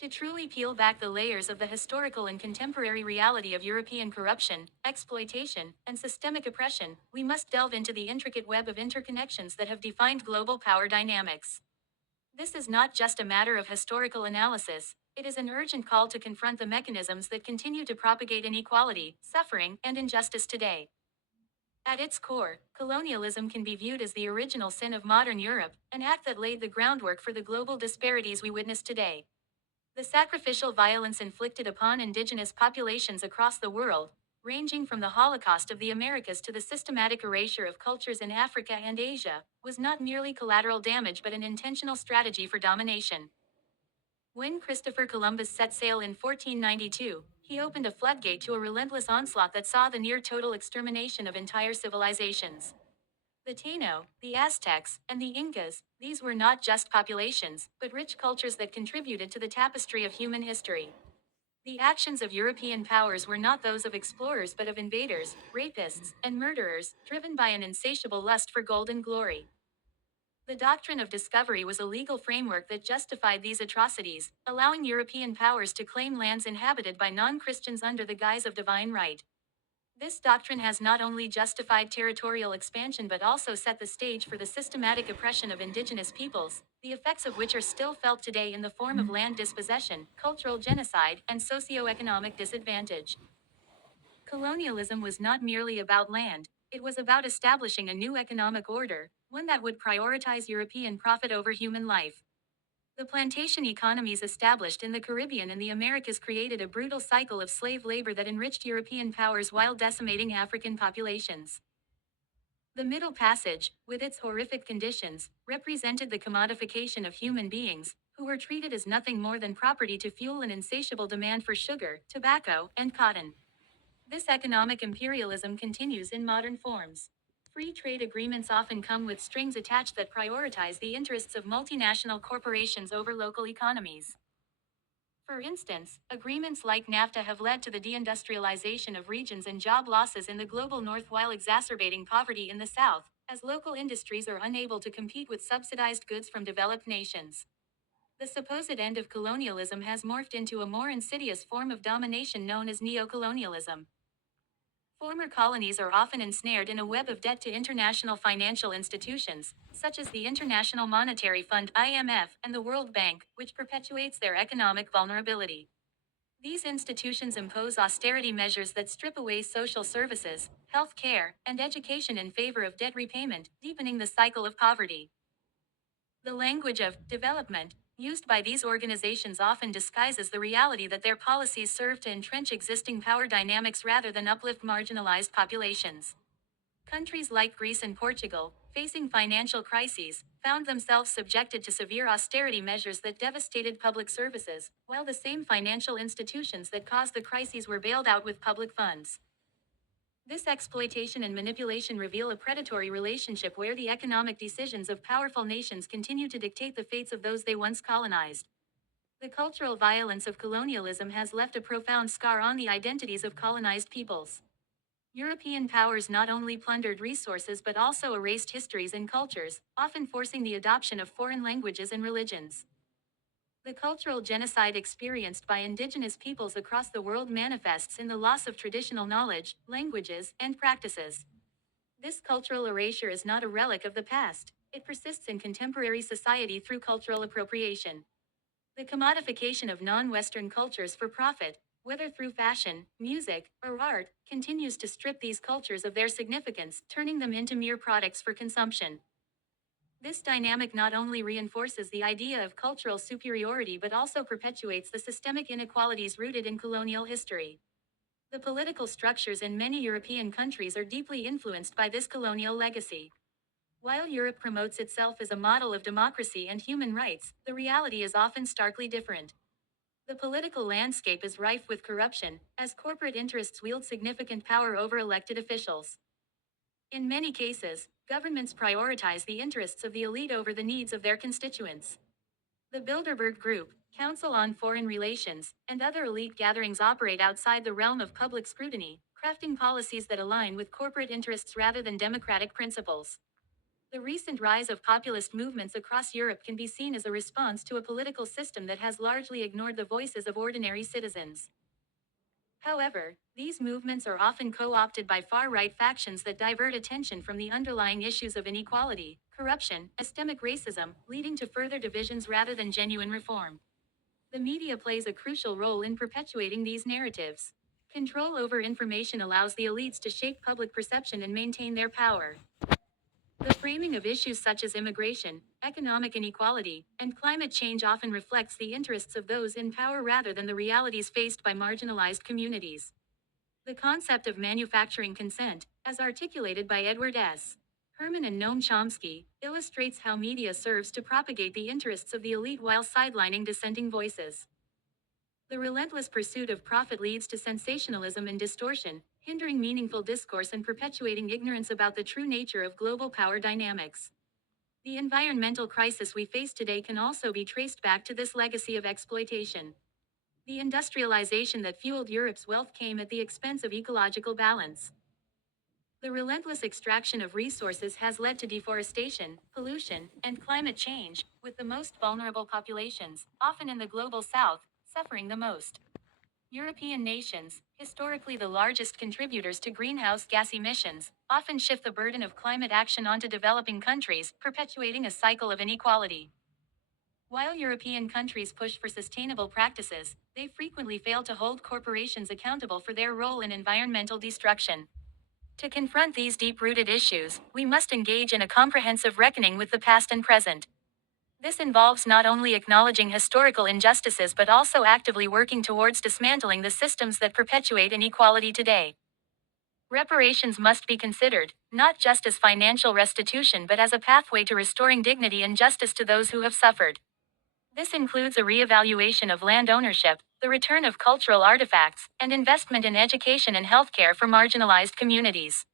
To truly peel back the layers of the historical and contemporary reality of European corruption, exploitation, and systemic oppression, we must delve into the intricate web of interconnections that have defined global power dynamics. This is not just a matter of historical analysis, it is an urgent call to confront the mechanisms that continue to propagate inequality, suffering, and injustice today. At its core, colonialism can be viewed as the original sin of modern Europe, an act that laid the groundwork for the global disparities we witness today. The sacrificial violence inflicted upon indigenous populations across the world, ranging from the Holocaust of the Americas to the systematic erasure of cultures in Africa and Asia, was not merely collateral damage but an intentional strategy for domination. When Christopher Columbus set sail in 1492, he opened a floodgate to a relentless onslaught that saw the near total extermination of entire civilizations. The Taino, the Aztecs, and the Incas, these were not just populations, but rich cultures that contributed to the tapestry of human history. The actions of European powers were not those of explorers but of invaders, rapists, and murderers, driven by an insatiable lust for gold and glory. The doctrine of discovery was a legal framework that justified these atrocities, allowing European powers to claim lands inhabited by non-Christians under the guise of divine right. This doctrine has not only justified territorial expansion but also set the stage for the systematic oppression of indigenous peoples, the effects of which are still felt today in the form of land dispossession, cultural genocide, and socio-economic disadvantage. Colonialism was not merely about land, it was about establishing a new economic order, one that would prioritize European profit over human life. The plantation economies established in the Caribbean and the Americas created a brutal cycle of slave labor that enriched European powers while decimating African populations. The Middle Passage, with its horrific conditions, represented the commodification of human beings, who were treated as nothing more than property to fuel an insatiable demand for sugar, tobacco, and cotton. This economic imperialism continues in modern forms. Free trade agreements often come with strings attached that prioritize the interests of multinational corporations over local economies. For instance, agreements like NAFTA have led to the deindustrialization of regions and job losses in the global north while exacerbating poverty in the south, as local industries are unable to compete with subsidized goods from developed nations. The supposed end of colonialism has morphed into a more insidious form of domination known as neocolonialism. Former colonies are often ensnared in a web of debt to international financial institutions, such as the International Monetary Fund (IMF) and the World Bank, which perpetuates their economic vulnerability. These institutions impose austerity measures that strip away social services, health care, and education in favor of debt repayment, deepening the cycle of poverty. The language of development used by these organizations often disguises the reality that their policies serve to entrench existing power dynamics rather than uplift marginalized populations. Countries like Greece and Portugal, facing financial crises, found themselves subjected to severe austerity measures that devastated public services, while the same financial institutions that caused the crises were bailed out with public funds. This exploitation and manipulation reveal a predatory relationship where the economic decisions of powerful nations continue to dictate the fates of those they once colonized. The cultural violence of colonialism has left a profound scar on the identities of colonized peoples. European powers not only plundered resources but also erased histories and cultures, often forcing the adoption of foreign languages and religions. The cultural genocide experienced by indigenous peoples across the world manifests in the loss of traditional knowledge, languages, and practices. This cultural erasure is not a relic of the past, it persists in contemporary society through cultural appropriation. The commodification of non-Western cultures for profit, whether through fashion, music, or art, continues to strip these cultures of their significance, turning them into mere products for consumption. This dynamic not only reinforces the idea of cultural superiority but also perpetuates the systemic inequalities rooted in colonial history. The political structures in many European countries are deeply influenced by this colonial legacy. While Europe promotes itself as a model of democracy and human rights, the reality is often starkly different. The political landscape is rife with corruption, as corporate interests wield significant power over elected officials. In many cases, governments prioritize the interests of the elite over the needs of their constituents. The Bilderberg Group, Council on Foreign Relations, and other elite gatherings operate outside the realm of public scrutiny, crafting policies that align with corporate interests rather than democratic principles. The recent rise of populist movements across Europe can be seen as a response to a political system that has largely ignored the voices of ordinary citizens. However, these movements are often co-opted by far-right factions that divert attention from the underlying issues of inequality, corruption, systemic racism, leading to further divisions rather than genuine reform. The media plays a crucial role in perpetuating these narratives. Control over information allows the elites to shape public perception and maintain their power. The framing of issues such as immigration, economic inequality, and climate change often reflects the interests of those in power rather than the realities faced by marginalized communities. The concept of manufacturing consent, as articulated by Edward S. Herman and Noam Chomsky, illustrates how media serves to propagate the interests of the elite while sidelining dissenting voices. The relentless pursuit of profit leads to sensationalism and distortion, hindering meaningful discourse and perpetuating ignorance about the true nature of global power dynamics. The environmental crisis we face today can also be traced back to this legacy of exploitation. The industrialization that fueled Europe's wealth came at the expense of ecological balance. The relentless extraction of resources has led to deforestation, pollution, and climate change, with the most vulnerable populations, often in the global south, suffering the most. European nations, historically the largest contributors to greenhouse gas emissions, often shift the burden of climate action onto developing countries, perpetuating a cycle of inequality. While European countries push for sustainable practices, they frequently fail to hold corporations accountable for their role in environmental destruction. To confront these deep-rooted issues, we must engage in a comprehensive reckoning with the past and present. This involves not only acknowledging historical injustices but also actively working towards dismantling the systems that perpetuate inequality today. Reparations must be considered, not just as financial restitution but as a pathway to restoring dignity and justice to those who have suffered. This includes a re-evaluation of land ownership, the return of cultural artifacts, and investment in education and healthcare for marginalized communities.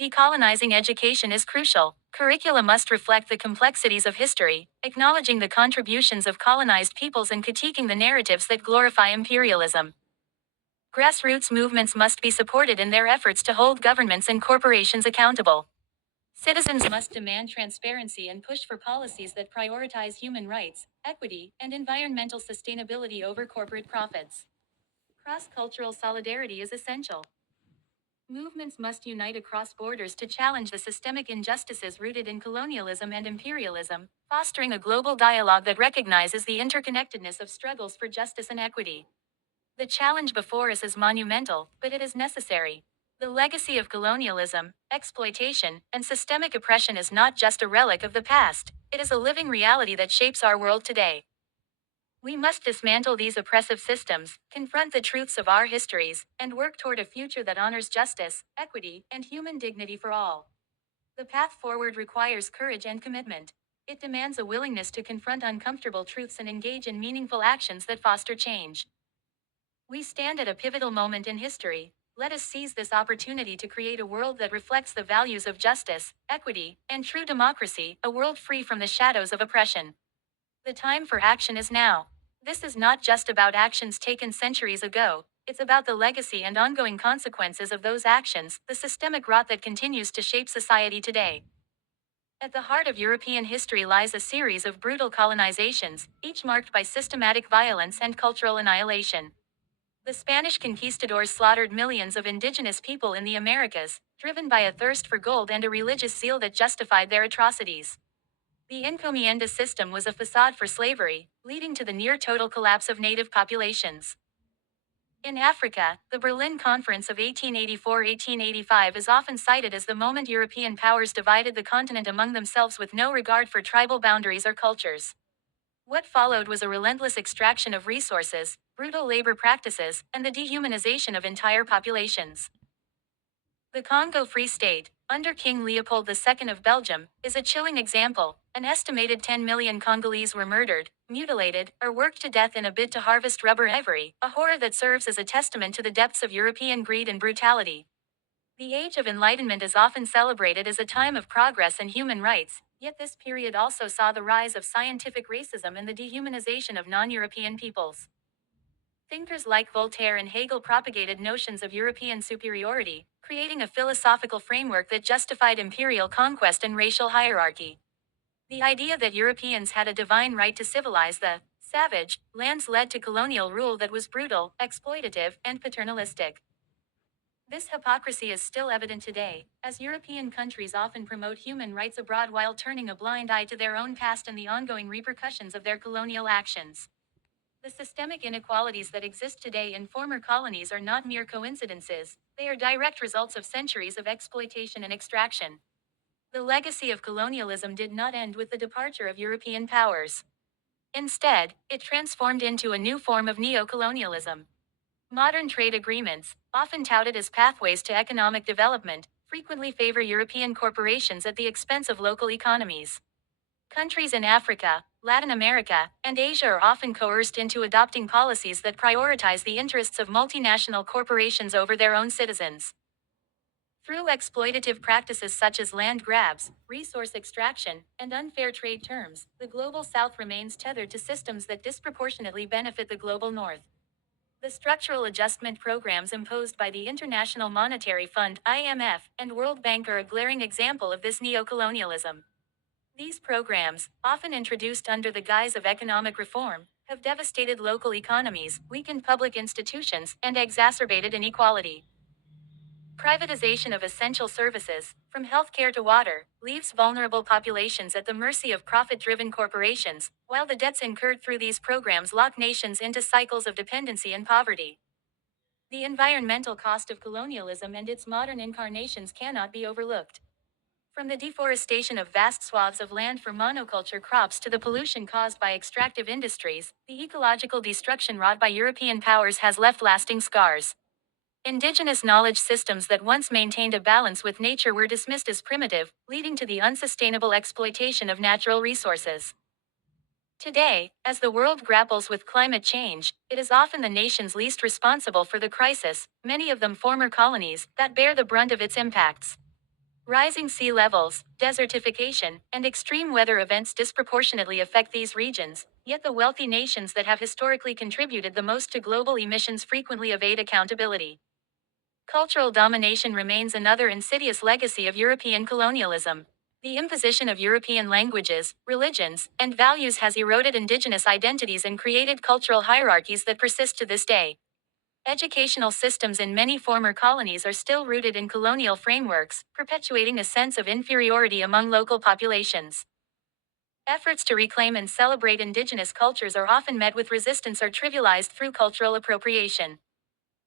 Decolonizing education is crucial. Curricula must reflect the complexities of history, acknowledging the contributions of colonized peoples and critiquing the narratives that glorify imperialism. Grassroots movements must be supported in their efforts to hold governments and corporations accountable. Citizens must demand transparency and push for policies that prioritize human rights, equity, and environmental sustainability over corporate profits. Cross-cultural solidarity is essential. Movements must unite across borders to challenge the systemic injustices rooted in colonialism and imperialism, fostering a global dialogue that recognizes the interconnectedness of struggles for justice and equity. The challenge before us is monumental, but it is necessary. The legacy of colonialism, exploitation, and systemic oppression is not just a relic of the past, it is a living reality that shapes our world today. We must dismantle these oppressive systems, confront the truths of our histories, and work toward a future that honors justice, equity, and human dignity for all. The path forward requires courage and commitment. It demands a willingness to confront uncomfortable truths and engage in meaningful actions that foster change. We stand at a pivotal moment in history. Let us seize this opportunity to create a world that reflects the values of justice, equity, and true democracy, a world free from the shadows of oppression. The time for action is now. This is not just about actions taken centuries ago, it's about the legacy and ongoing consequences of those actions, the systemic rot that continues to shape society today. At the heart of European history lies a series of brutal colonizations, each marked by systematic violence and cultural annihilation. The Spanish conquistadors slaughtered millions of indigenous people in the Americas, driven by a thirst for gold and a religious zeal that justified their atrocities. The encomienda system was a facade for slavery, leading to the near-total collapse of native populations. In Africa, the Berlin Conference of 1884-1885 is often cited as the moment European powers divided the continent among themselves with no regard for tribal boundaries or cultures. What followed was a relentless extraction of resources, brutal labor practices, and the dehumanization of entire populations. The Congo Free State, under King Leopold II of Belgium, is a chilling example. An estimated 10 million Congolese were murdered, mutilated, or worked to death in a bid to harvest rubber ivory, a horror that serves as a testament to the depths of European greed and brutality. The Age of Enlightenment is often celebrated as a time of progress and human rights, yet this period also saw the rise of scientific racism and the dehumanization of non-European peoples. Thinkers like Voltaire and Hegel propagated notions of European superiority, creating a philosophical framework that justified imperial conquest and racial hierarchy. The idea that Europeans had a divine right to civilize the savage lands led to colonial rule that was brutal, exploitative, and paternalistic. This hypocrisy is still evident today, as European countries often promote human rights abroad while turning a blind eye to their own past and the ongoing repercussions of their colonial actions. The systemic inequalities that exist today in former colonies are not mere coincidences, they are direct results of centuries of exploitation and extraction. The legacy of colonialism did not end with the departure of European powers. Instead, it transformed into a new form of neocolonialism. Modern trade agreements, often touted as pathways to economic development, frequently favor European corporations at the expense of local economies. Countries in Africa, Latin America, and Asia are often coerced into adopting policies that prioritize the interests of multinational corporations over their own citizens. Through exploitative practices such as land grabs, resource extraction, and unfair trade terms, the Global South remains tethered to systems that disproportionately benefit the Global North. The structural adjustment programs imposed by the International Monetary Fund (IMF) and World Bank are a glaring example of this neocolonialism. These programs, often introduced under the guise of economic reform, have devastated local economies, weakened public institutions, and exacerbated inequality. Privatization of essential services, from healthcare to water, leaves vulnerable populations at the mercy of profit-driven corporations, while the debts incurred through these programs lock nations into cycles of dependency and poverty. The environmental cost of colonialism and its modern incarnations cannot be overlooked. From the deforestation of vast swaths of land for monoculture crops to the pollution caused by extractive industries, the ecological destruction wrought by European powers has left lasting scars. Indigenous knowledge systems that once maintained a balance with nature were dismissed as primitive, leading to the unsustainable exploitation of natural resources. Today, as the world grapples with climate change, it is often the nations least responsible for the crisis, many of them former colonies, that bear the brunt of its impacts. Rising sea levels, desertification, and extreme weather events disproportionately affect these regions, yet the wealthy nations that have historically contributed the most to global emissions frequently evade accountability. Cultural domination remains another insidious legacy of European colonialism. The imposition of European languages, religions, and values has eroded indigenous identities and created cultural hierarchies that persist to this day. Educational systems in many former colonies are still rooted in colonial frameworks, perpetuating a sense of inferiority among local populations. Efforts to reclaim and celebrate indigenous cultures are often met with resistance or trivialized through cultural appropriation.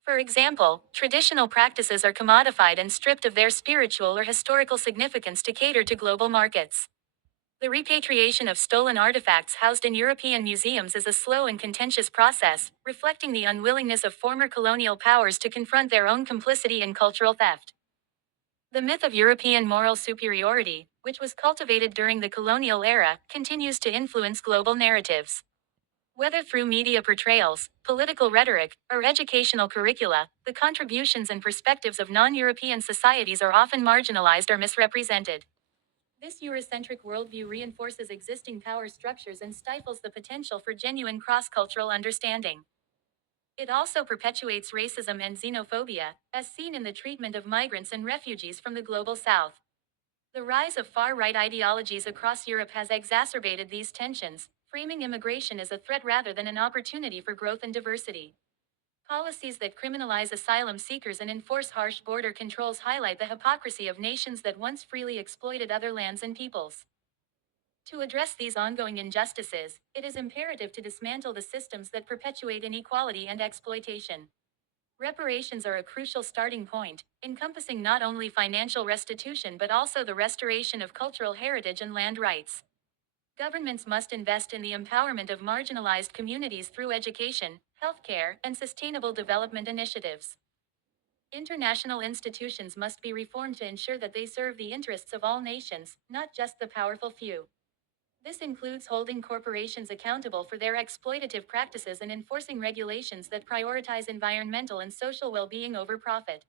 For example, traditional practices are commodified and stripped of their spiritual or historical significance to cater to global markets. The repatriation of stolen artifacts housed in European museums is a slow and contentious process, reflecting the unwillingness of former colonial powers to confront their own complicity in cultural theft. The myth of European moral superiority, which was cultivated during the colonial era, continues to influence global narratives. Whether through media portrayals, political rhetoric, or educational curricula, the contributions and perspectives of non-European societies are often marginalized or misrepresented. This Eurocentric worldview reinforces existing power structures and stifles the potential for genuine cross-cultural understanding. It also perpetuates racism and xenophobia, as seen in the treatment of migrants and refugees from the global south. The rise of far-right ideologies across Europe has exacerbated these tensions, framing immigration as a threat rather than an opportunity for growth and diversity. Policies that criminalize asylum seekers and enforce harsh border controls highlight the hypocrisy of nations that once freely exploited other lands and peoples. To address these ongoing injustices, it is imperative to dismantle the systems that perpetuate inequality and exploitation. Reparations are a crucial starting point, encompassing not only financial restitution but also the restoration of cultural heritage and land rights. Governments must invest in the empowerment of marginalized communities through education, healthcare, and sustainable development initiatives. International institutions must be reformed to ensure that they serve the interests of all nations, not just the powerful few. This includes holding corporations accountable for their exploitative practices and enforcing regulations that prioritize environmental and social well-being over profit.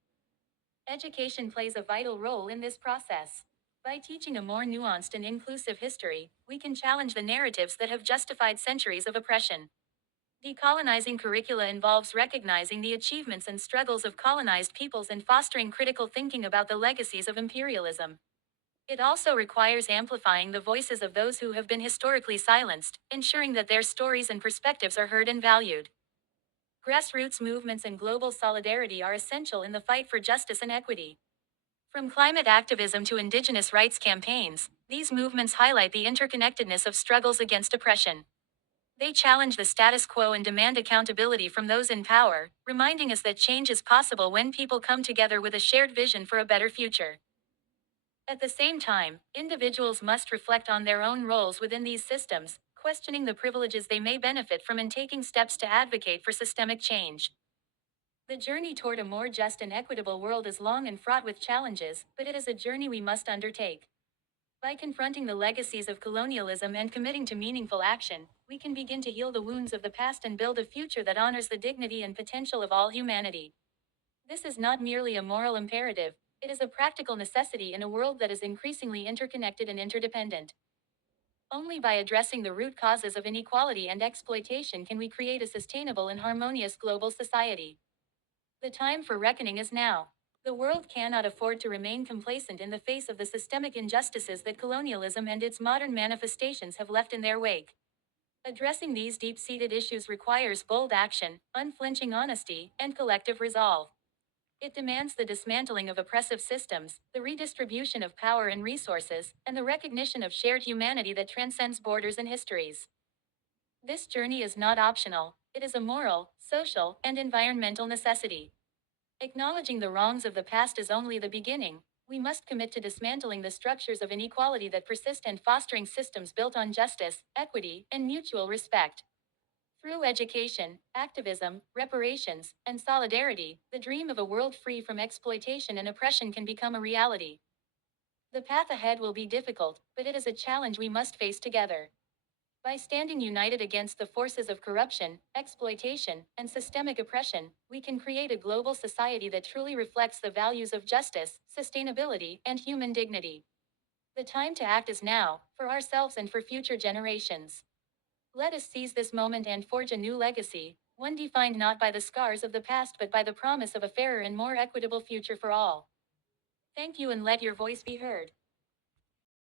Education plays a vital role in this process. By teaching a more nuanced and inclusive history, we can challenge the narratives that have justified centuries of oppression. Decolonizing curricula involves recognizing the achievements and struggles of colonized peoples and fostering critical thinking about the legacies of imperialism. It also requires amplifying the voices of those who have been historically silenced, ensuring that their stories and perspectives are heard and valued. Grassroots movements and global solidarity are essential in the fight for justice and equity. From climate activism to indigenous rights campaigns, these movements highlight the interconnectedness of struggles against oppression. They challenge the status quo and demand accountability from those in power, reminding us that change is possible when people come together with a shared vision for a better future. At the same time, individuals must reflect on their own roles within these systems, questioning the privileges they may benefit from and taking steps to advocate for systemic change. The journey toward a more just and equitable world is long and fraught with challenges, but it is a journey we must undertake. By confronting the legacies of colonialism and committing to meaningful action, we can begin to heal the wounds of the past and build a future that honors the dignity and potential of all humanity. This is not merely a moral imperative, it is a practical necessity in a world that is increasingly interconnected and interdependent. Only by addressing the root causes of inequality and exploitation can we create a sustainable and harmonious global society. The time for reckoning is now. The world cannot afford to remain complacent in the face of the systemic injustices that colonialism and its modern manifestations have left in their wake. Addressing these deep seated issues requires bold action, unflinching honesty, and collective resolve. It demands the dismantling of oppressive systems, the redistribution of power and resources, and the recognition of shared humanity that transcends borders and histories. This journey is not optional, it is a moral, social, and environmental necessity. Acknowledging the wrongs of the past is only the beginning. We must commit to dismantling the structures of inequality that persist and fostering systems built on justice, equity, and mutual respect. Through education, activism, reparations, and solidarity, the dream of a world free from exploitation and oppression can become a reality. The path ahead will be difficult, but it is a challenge we must face together. By standing united against the forces of corruption, exploitation, and systemic oppression, we can create a global society that truly reflects the values of justice, sustainability, and human dignity. The time to act is now, for ourselves and for future generations. Let us seize this moment and forge a new legacy, one defined not by the scars of the past but by the promise of a fairer and more equitable future for all. Thank you and let your voice be heard.